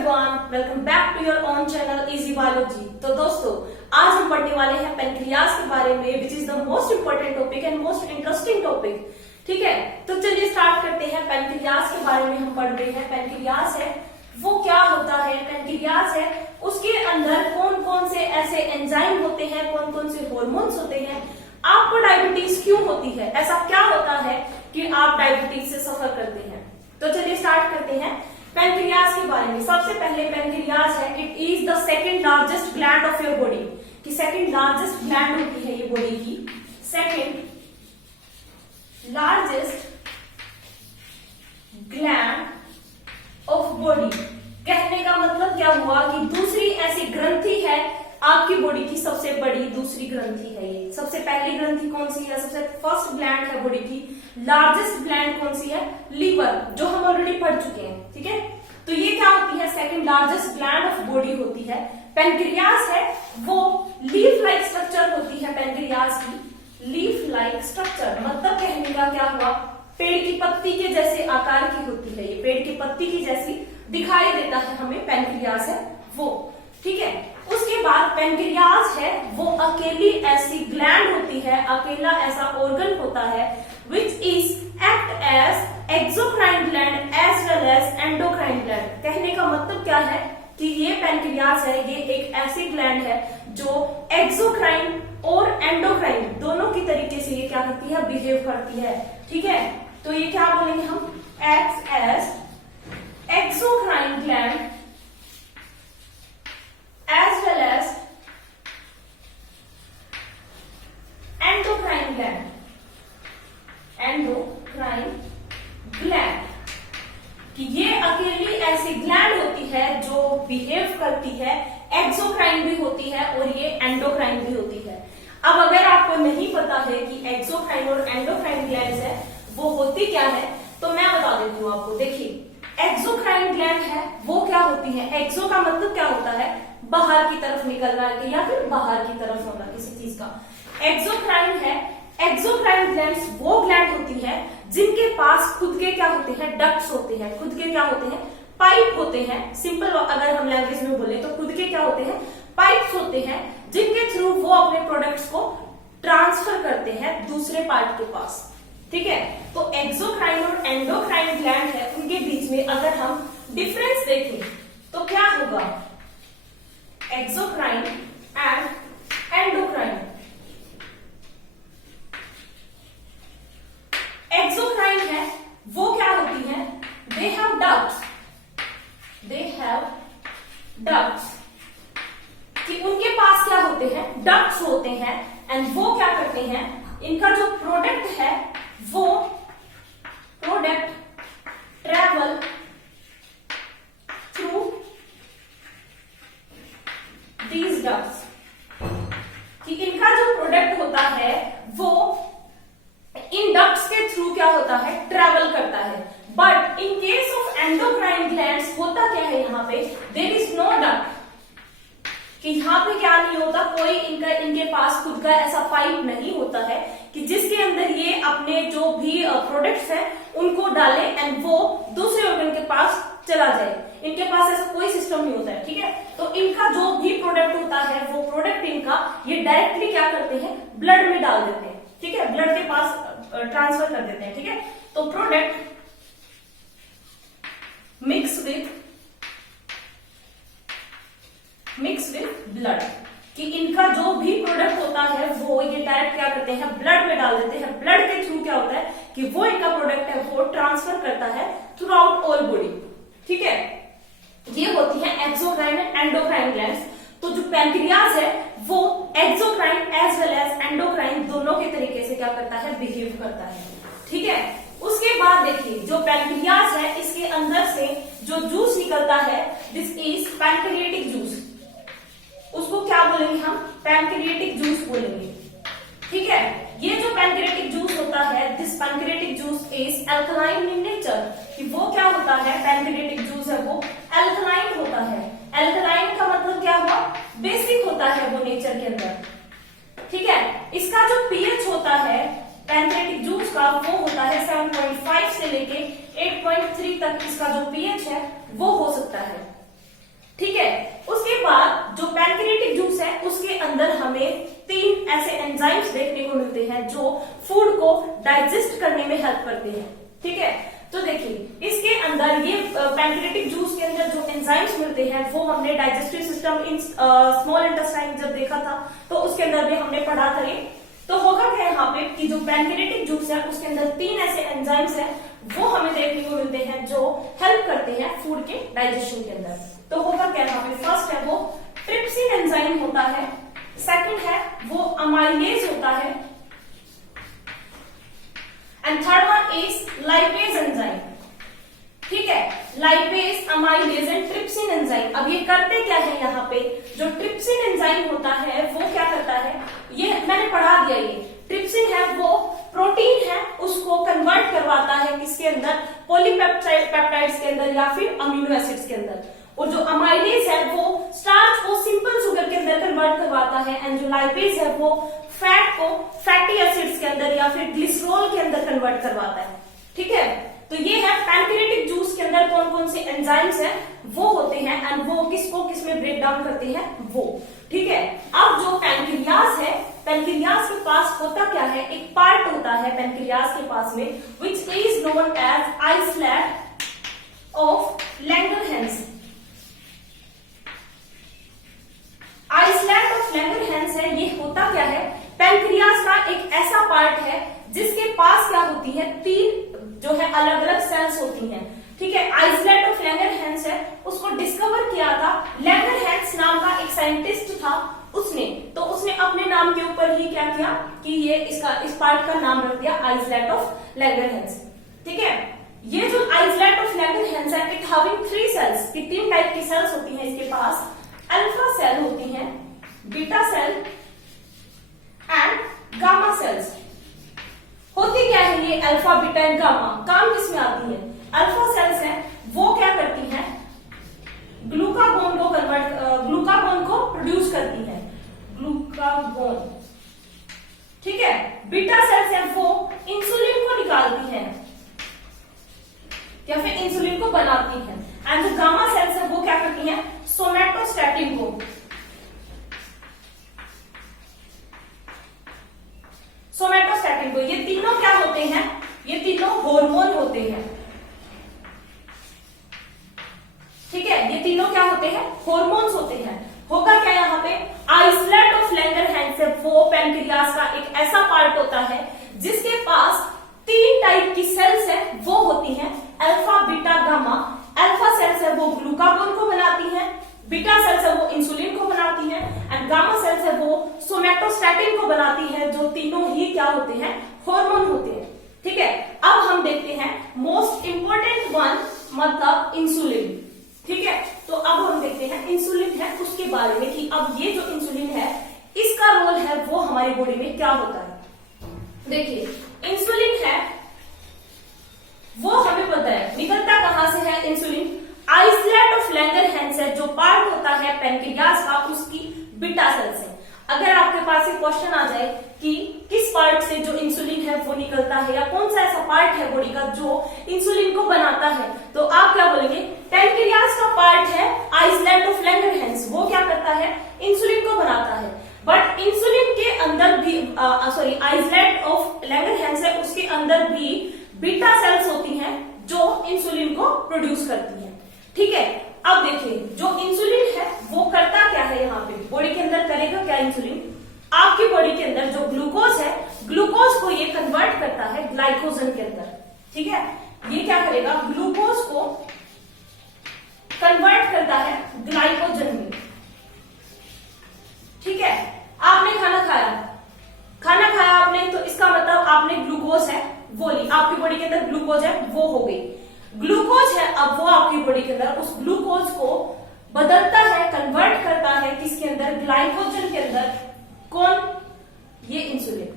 Everyone, welcome back to your own channel easy biology. तो दोस्तों, आज हम पढ़ने वाले हैं पेनक्रियाज के बारे में, which is the most important topic and most interesting topic. ठीक है, तो चलिए स्टार्ट करते हैं। पेनक्रियाज के बारे में हम पढ़ रहे हैं। पेनक्रियाज है वो क्या होता है, पेनक्रियाज है उसके अंदर कौन कौन से ऐसे एंजाइम होते हैं, कौन कौन से हॉर्मोन्स होते हैं, आपको डायबिटीज क्यों होती है, ऐसा क्या होता है कि आप डायबिटीज से सफर करते हैं। तो चलिए स्टार्ट करते हैं पेनक्रियाज के बारे में। सबसे पहले पेनक्रियाज है, it is the second largest gland of your body, कि सेकंड लार्जेस्ट ग्लैंड होती है ये बॉडी की, second largest gland of body. कहने का मतलब क्या हुआ कि दूसरी ऐसी ग्रंथि है आपकी बॉडी की, सबसे बड़ी दूसरी ग्रंथि है ये। सबसे पहली ग्रंथि कौन सी है, सबसे फर्स्ट ग्लैंड है बॉडी की, लार्जेस्ट ग्लैंड कौन सी है, लीवर, जो हम ऑलरेडी पढ़ चुके हैं। ठीक है, तो ये क्या होती है, second largest gland of body होती है। पेनक्रियाज है वो लीफ लाइक स्ट्रक्चर होती है, पेनक्रियाज की लीफ लाइक स्ट्रक्चर, मतलब कहने का क्या हुआ, पेड़ की पत्ती के जैसे आकार की होती है ये, पेड़ की पत्ती की जैसी दिखाई देता है हमें, पेनक्रियाज है वो। ठीक है, उसके बाद पेनक्रियाज है वो अकेली ऐसी ग्लैंड होती है, अकेला ऐसा ऑर्गन होता है which is act as exocrine gland as well as endocrine gland. कहने का मतलब क्या है कि ये पेनक्रियाज है, ये एक ऐसी ग्लैंड है जो एक्सोक्राइन और एंडोक्राइन दोनों की तरीके से ये क्या करती है, बिहेव करती है। ठीक है, तो ये क्या बोलेंगे हम, act as exocrine gland as well as endocrine gland, कि ये अकेली ऐसी ग्लैंड होती है जो बिहेव करती है, एक्सोक्राइन भी होती है और ये एंडोक्राइन भी होती है। अब अगर आपको नहीं पता है कि एक्सोक्राइन और एंडोक्राइन ग्लैंड्स है वो होती क्या है, तो मैं बता देती हूँ आपको। देखिए, एक्सोक्राइन ग्लैंड है वो क्या होती है, एक्सो का मतलब क्या होता है, बाहर की तरफ निकलना है या फिर बाहर की तरफ होना किसी चीज का। एक्सोक्राइन है, एक्सोक्राइन ग्लैंड्स वो ग्लैंड होती है जिनके पास खुद के क्या होते हैं, डक्ट्स होते हैं, खुद के क्या होते हैं, पाइप होते हैं। सिंपल अगर हम लैंग्वेज में बोले तो खुद के क्या होते हैं, पाइप्स होते हैं, जिनके थ्रू वो अपने प्रोडक्ट्स को ट्रांसफर करते हैं दूसरे पार्ट के पास। ठीक है, तो एक्सोक्राइन और एंडोक्राइन ग्लैंड है, उनके बीच में अगर हम डिफरेंस देखें तो क्या होगा, एक्सोक्राइन एंड एंडोक्राइन। एक्सोक्राइन है वो क्या होती है, दे हैव डक्ट्स, कि उनके पास क्या होते हैं, डक्ट्स होते हैं, एंड वो क्या करते हैं, इनका जो प्रोडक्ट है वो product travel through these ducts, कि इनका जो प्रोडक्ट होता है वो इन डक्ट्स के थ्रू क्या होता है, ट्रेवल करता है। But in case of endocrine glands होता क्या है, यहाँ पे देयर इज नो डक्ट, कि यहाँ पे क्या नहीं होता, कोई इनके पास खुद का ऐसा पाइप नहीं होता है कि जिसके अंदर ये अपने जो भी प्रोडक्ट्स हैं उनको डाले एंड वो दूसरे ऑर्गन के पास चला जाए। इनके पास ऐसा कोई सिस्टम नहीं होता है। ठीक है, तो इनका जो भी प्रोडक्ट होता है वो प्रोडक्ट इनका ये डायरेक्टली क्या करते हैं, ब्लड में डाल देते हैं। ठीक है, ब्लड के पास ट्रांसफर कर देते हैं। ठीक है, तो प्रोडक्ट मिक्स विथ ब्लड, कि इनका जो भी प्रोडक्ट होता है वो ये डायरेक्ट क्या करते हैं, ब्लड में डाल देते हैं। ब्लड के थ्रू क्या होता है कि वो इनका प्रोडक्ट है वो ट्रांसफर करता है थ्रू आउट ऑल बॉडी। ठीक है, ये होती है एक्सोक्राइन एंड एंडोक्राइन ग्लैंड्स। तो जो पेनक्रियाज है वो exocrine as well as endocrine दोनों के तरीके से क्या करता है, बिहेव करता है। ठीक है, उसके बाद देखिए जो पेनक्रियाज है इसके अंदर से जो जूस निकलता है, दिस इज पैनक्रिएटिक जूस, उसको क्या बोलेंगे हम, पैनक्रिएटिक जूस बोलेंगे। ठीक है, ये जो पैनक्रिएटिक जूस होता है, this pancreatic juice is alkaline in nature, कि वो क्या होता है, पैनक्रिएटिक जूस है वो अल्कलाइन होता है। अल्कलाइन का मतलब क्या हुआ, बेसिक होता है वो नेचर के अंदर। ठीक है, इसका जो पीएच होता है पैनक्रिएटिक जूस का वो होता है 7.5 से लेके 8.3 तक इसका जो पीएच है वो हो सकता है। ठीक है। उसके बाद जो पैनक्रियाटिक जूस है उसके अंदर हमें 3 ऐसे एंजाइम्स देखने को मिलते हैं जो फूड को डाइजेस्ट करने में हेल्प करते हैं, ठीक है। तो देखिए इसके अंदर ये पैनक्रियाटिक जूस के अंदर जो एंजाइम्स मिलते हैं वो हमने digestive system in small intestine जब देखा था तो उसके अंदर भी हमने पढ़ा था ये। तो होगा क्या यहाँ पे कि जो पैनक्रियाटिक जूस है उसके अंदर 3 ऐसे एंजाइम्स हैं वो हमें देखने को मिलते हैं जो हेल्प करते हैं फूड के डाइजेशन के अंदर। तो होगा क्या यहाँ पे, फर्स्ट है वो ट्रिप्सिन एंजाइम होता है, सेकंड है वो अमाइलेज होता है, and third one is lipase enzyme, ठीक है। Lipase, amylase and trypsin enzyme. अब ये करते क्या है यहाँ पे, जो ट्रिप्सिन एंजाइम होता है वो क्या करता है, ये मैंने पढ़ा दिया। ये ट्रिप्सिन है वो प्रोटीन है उसको कन्वर्ट करवाता है किसके अंदर, पॉलीपेप्टाइड्स के अंदर या फिर अमीनो एसिड्स के अंदर। और जो अमाइलेज है वो स्टार्च को सिंपल शुगर के अंदर कन्वर्ट करवाता है, एंड जो लाइपेज है वो फैट को फैटी एसिड्स के अंदर या फिर ग्लिसरॉल के अंदर कन्वर्ट करवाता है, ठीक है। तो ये है पैनक्रियाटिक जूस के अंदर कौन कौन से एंजाइम्स हैं वो होते हैं, एंड वो किसको किसमें ब्रेक डाउन करते हैं वो, ठीक है। अब जो पैनक्रियास है, पैनक्रियास के पास होता क्या है, एक पार्ट होता है पैनक्रियास के पास में which is known as islet of Langerhans. Islet of Langerhans है, ये होता क्या है, पैनक्रियास का एक ऐसा पार्ट है जिसके पास क्या होती है, 3 जो है अलग अलग सेल्स होती हैं, ठीक है। आइसलेट ऑफ लैंगरहैंस है, उसको डिस्कवर किया था लैंगरहैंस नाम का एक साइंटिस्ट था उसने, तो उसने अपने नाम के ऊपर ही क्या किया कि ये इस पार्ट का नाम रख दिया आइसलेट ऑफ लैंगरहैंस, ठीक है। ये जो आइसलेट ऑफ लैंगरहैंस है इट हैविंग 3 सेल्स, की 3 टाइप की सेल्स होती हैं इसके पास, अल्फा सेल होती है, beta cell and gamma cells. होती क्या है ये अल्फा, बीटा एंड गामा, काम किसमें आती है, अल्फा सेल्स है वो क्या करती हैं, ग्लूकागोन को प्रोड्यूस करती है, ग्लूकागोन, ठीक है। बीटा सेल्स है वो इंसुलिन को निकालती है या फिर इंसुलिन को बनाती है, एंड जो गामा सेल्स है वो क्या करती हैं, सोमैटोस्टैटिन को, सोमैटोस्टैटिन को। ये तीनों क्या होते हैं, ये तीनों हार्मोन होते हैं, ठीक है। ये तीनों क्या होते हैं, हार्मोन्स होते हैं। होगा क्या यहाँ पे, आइसलेट ऑफ लैंगरहैंस है वो पैनक्रियास का एक ऐसा पार्ट होता है जिसके पास 3 टाइप की सेल्स है वो होती हैं, alpha, beta, gamma. Alpha cells है वो ग्लूकागोन को बनाती है, बीटा सेल्स है वो इंसुलिन को बनाती है, एंड गामा सेल्स है वो सोमैटोस्टैटिन को बनाती है, जो तीनों ही क्या होते हैं, हार्मोन होते हैं, ठीक है। अब हम देखते हैं मोस्ट इंपोर्टेंट वन, मतलब इंसुलिन, ठीक है। तो अब हम देखते हैं इंसुलिन है उसके बारे में कि अब ये जो इंसुलिन है इसका रोल है वो हमारी बॉडी में क्या होता है। देखिए इंसुलिन है वो हमें पता है निकलता कहां से है, इंसुलिन आइसलेट ऑफ लैंगरहैंस है, जो पार्ट होता है पैनक्रियास का उसकी बीटा सेल से। अगर आपके पास एक क्वेश्चन आ जाए कि किस पार्ट से जो इंसुलिन है वो निकलता है या कौन सा ऐसा पार्ट है बॉडी का जो इंसुलिन को बनाता है, तो आप क्या बोलेंगे, पैनक्रियास का पार्ट है आइसलेट ऑफ लैंगरहैंस, वो क्या करता है, इंसुलिन को बनाता है। बट इंसुलिन के अंदर भी आइसलेट ऑफ लैंगरहैंस है उसके अंदर भी बीटा सेल्स होती हैं जो इंसुलिन को प्रोड्यूस करती हैं, ठीक है। अब देखिए जो इंसुलिन है वो करता क्या है, यहाँ पे बॉडी के अंदर करेगा क्या, इंसुलिन आपकी बॉडी के अंदर जो ग्लूकोज है, ग्लूकोज को ये कन्वर्ट करता है ग्लाइकोजन के अंदर, ठीक है। ये क्या करेगा, ग्लूकोज को कन्वर्ट करता है ग्लाइकोजन में, ठीक है। आपने खाना खाया आपने, तो इसका मतलब आपने ग्लूकोज है वो ली, आपकी बॉडी के अंदर ग्लूकोज है वो हो गई, ग्लूकोज है अब वो आपकी बॉडी के अंदर उस ग्लूकोज को बदलता है, कन्वर्ट करता है किसके अंदर, ग्लाइकोजन के अंदर, कौन, ये इंसुलिन,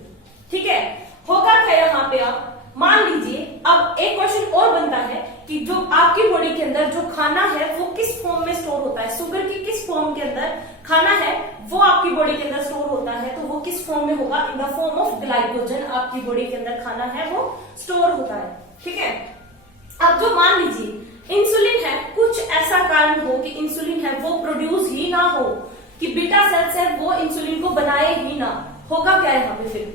ठीक है। होगा क्या यहाँ पे, आप मान लीजिए अब एक क्वेश्चन और बनता है कि जो आपकी बॉडी के अंदर जो खाना है वो किस फॉर्म में स्टोर होता है, शुगर की किस फॉर्म के अंदर खाना है वो आपकी बॉडी के अंदर स्टोर होता है, तो वो किस फॉर्म में होगा, in the form of glycogen आपकी बॉडी के अंदर खाना है वो स्टोर होता है, ठीक है। अब जो मान लीजिए इंसुलिन है, कुछ ऐसा कारण हो कि इंसुलिन है वो सेल्स है वो इंसुलिन को बनाए ही ना, होगा क्या यहाँ पे फिर?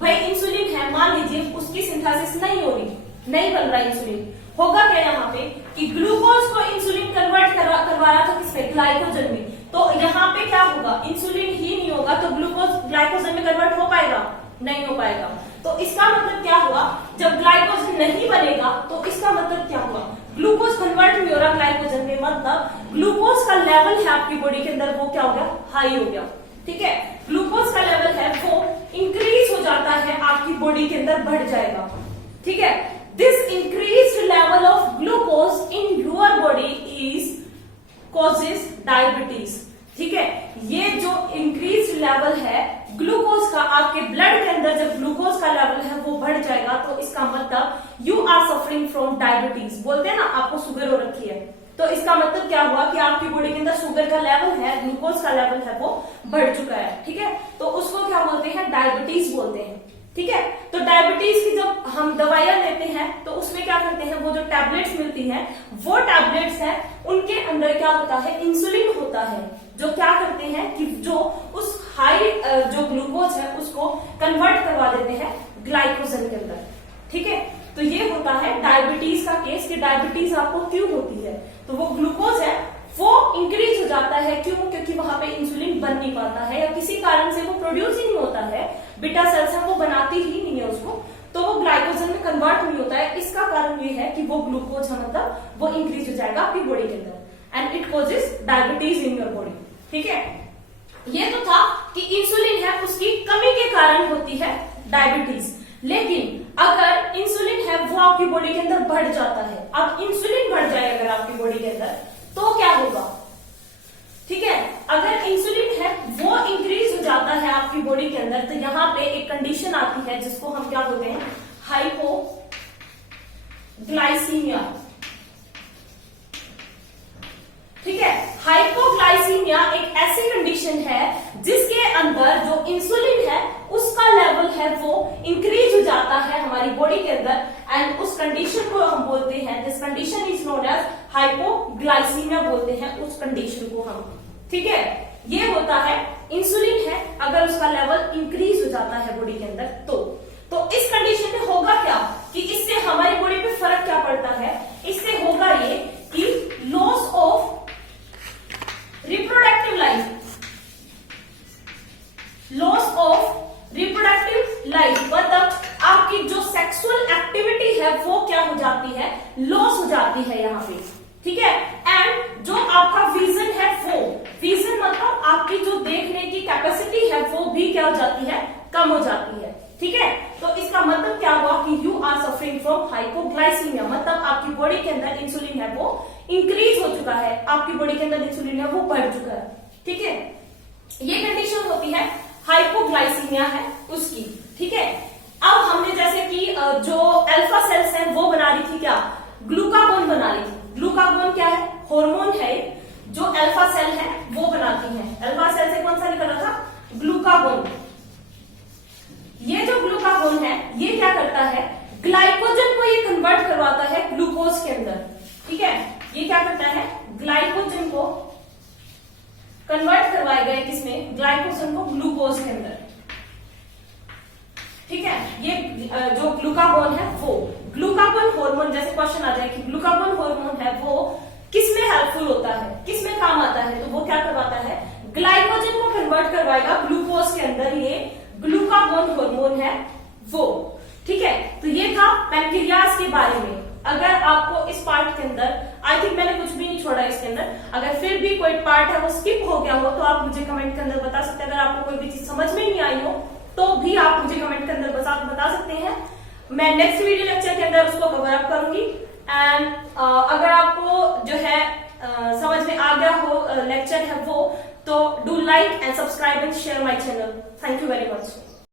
भाई इंसुलिन है, मान लीजिए उसकी सिंथेसिस नहीं हो रही, नहीं बन रहा इंसुलिन, होगा क्या यहाँ पे कि ग्लूकोज को इंसुलिन कन्वर्ट करवाया था किसमें? ग्लाइकोजन में। तो यहाँ पे क्या होगा? इंसुलिन ही नहीं होगा तो ग्लूकोज ग्लाइकोजन में कन्वर्ट हो पाएगा? नहीं हो पाएगा। तो इसका मतलब क्या हुआ? जब ग्लाइकोजन नहीं बनेगा तो इसका मतलब क्या हुआ? ग्लूकोज कन्वर्ट नहीं हो रहा ग्लाइकोजन में, मतलब ग्लूकोज का लेवल है आपकी बॉडी के अंदर वो क्या हो गया? हाई हो गया। ठीक है, ग्लूकोज का लेवल है वो इंक्रीज हो जाता है, आपकी बॉडी के अंदर बढ़ जाएगा। ठीक है, this increased level of glucose in your body is causes diabetes. ठीक है, ये जो इंक्रीज लेवल है ग्लूकोज का आपके ब्लड के अंदर, जब ग्लूकोज का लेवल है वो बढ़ जाएगा तो इसका मतलब you are suffering from diabetes. बोलते हैं ना आपको शुगर हो रखी है, तो इसका मतलब क्या हुआ कि आपकी बॉडी के अंदर शुगर का लेवल है, ग्लूकोज का लेवल है वो बढ़ चुका है। ठीक है, तो उसको क्या बोलते हैं? डायबिटीज बोलते हैं। ठीक है, तो डायबिटीज की जब हम दवाइयां लेते हैं तो उसमें क्या करते हैं? वो जो टैबलेट्स मिलती हैं वो टैबलेट्स हैं, उनके अंदर क्या होता है? इंसुलिन होता है, जो क्या करते हैं कि जो उस हाई जो ग्लूकोज है उसको कन्वर्ट करवा देते हैं ग्लाइकोजन के अंदर। ठीक है, तो ये होता है डायबिटीज का केस कि डायबिटीज आपको क्यों होती है? तो वो ग्लूकोज है वो इंक्रीज हो जाता है, क्यों? क्योंकि वहां पे इंसुलिन बन नहीं पाता है या किसी कारण से वो प्रोड्यूस ही नहीं होता है, बीटा सेल्स है वो बनाती ही नहीं है उसको, तो वो ग्लाइकोजन में कन्वर्ट नहीं होता है। इसका कारण ये है कि वो ग्लूकोज है मतलब वो इंक्रीज हो जाएगा आपकी बॉडी के अंदर and it causes diabetes in your body. ठीक है, ये तो था कि इंसुलिन है उसकी कमी के कारण होती है डायबिटीज। लेकिन अगर इंसुलिन है वो आपकी बॉडी के अंदर बढ़ जाता है, अब इंसुलिन बढ़ जाए अगर आपकी बॉडी के अंदर तो क्या होगा? ठीक है, अगर इंसुलिन है वो इंक्रीज हो जाता है आपकी बॉडी के अंदर तो यहां पे एक कंडीशन आती है जिसको हम क्या बोलते हैं? हाइपोग्लाइसीमिया। ठीक है, हाइपोग्लाइसीमिया एक ऐसी कंडीशन है जिसके अंदर जो इंसुलिन है उसका लेवल है वो इंक्रीज हो जाता है हमारी बॉडी के अंदर एंड उस कंडीशन को हम बोलते हैं, this condition is known as hypoglycaemia बोलते हैं उस कंडीशन को हम। ठीक है, ये होता है इंसुलिन है अगर उसका लेवल इंक्रीज हो जाता है बॉडी के अंदर तो इस कंडीशन में होगा क्या कि इससे हमारी बॉडी पे फर्क क्या पड़ता है? इससे होगा ये कि loss of reproductive life, loss of reproductive life मतलब आपकी जो सेक्सुअल एक्टिविटी है वो क्या हो जाती है? लॉस हो जाती है यहाँ पे। ठीक है, एंड जो आपका विजन है वो, विजन मतलब आपकी जो देखने की कैपेसिटी है वो भी क्या हो जाती है? कम हो जाती है। ठीक है, तो इसका मतलब क्या हुआ कि you are suffering from hypoglycaemia, मतलब आपकी बॉडी के अंदर इंसुलिन है वो इंक्रीज हो चुका है, आपकी बॉडी के अंदर इंसुलिन है वो बढ़ चुका है। ठीक है, ये कंडीशन होती है हाइपोग्लाइसीमिया है उसकी। ठीक है, अब हमने जैसे कि जो अल्फा सेल्स है वो बना रही थी क्या? ग्लूकागोन बना रही थी। ग्लूकागोन क्या है? हार्मोन है जो अल्फा सेल है वो बनाती है। अल्फा सेल से कौन सा निकल रहा था? ग्लूकागोन। ये जो ग्लूकागोन है ये क्या करता है? ग्लाइकोजन को ये कन्वर्ट करवाता है ग्लूकोज के अंदर। ठीक है, ये क्या करता है? ग्लाइकोजन को कन्वर्ट करवाए गए किसमें? ग्लाइकोजन को ग्लूकोज के अंदर। ठीक है, ये जो ग्लूकागोन है वो ग्लूकागोन हार्मोन, जैसे क्वेश्चन आ जाए कि ग्लूकागोन हार्मोन है वो किसमें हेल्पफुल होता है, किसमें काम आता है, तो वो क्या करवाता है? ग्लाइकोजन को कन्वर्ट करवाएगा ग्लूकोज के अंदर, ये ग्लूकागोन हार्मोन है वो। ठीक है, तो ये था पैनक्रियाज के बारे में। अगर आपको इस पार्ट के अंदर आई थिंक मैंने कुछ भी नहीं छोड़ा इसके अंदर, अगर फिर भी कोई पार्ट है वो स्किप हो गया हो तो आप मुझे कमेंट के अंदर बता सकते हैं। अगर आपको कोई भी चीज समझ में नहीं आई हो तो भी आप मुझे कमेंट के अंदर बता सकते हैं। मैं नेक्स्ट वीडियो लेक्चर के अंदर उसको कवर अप करूंगी एंड अगर आपको जो है समझ में आ गया हो लेक्चर है वो, तो do like and subscribe and share my channel. Thank you very much.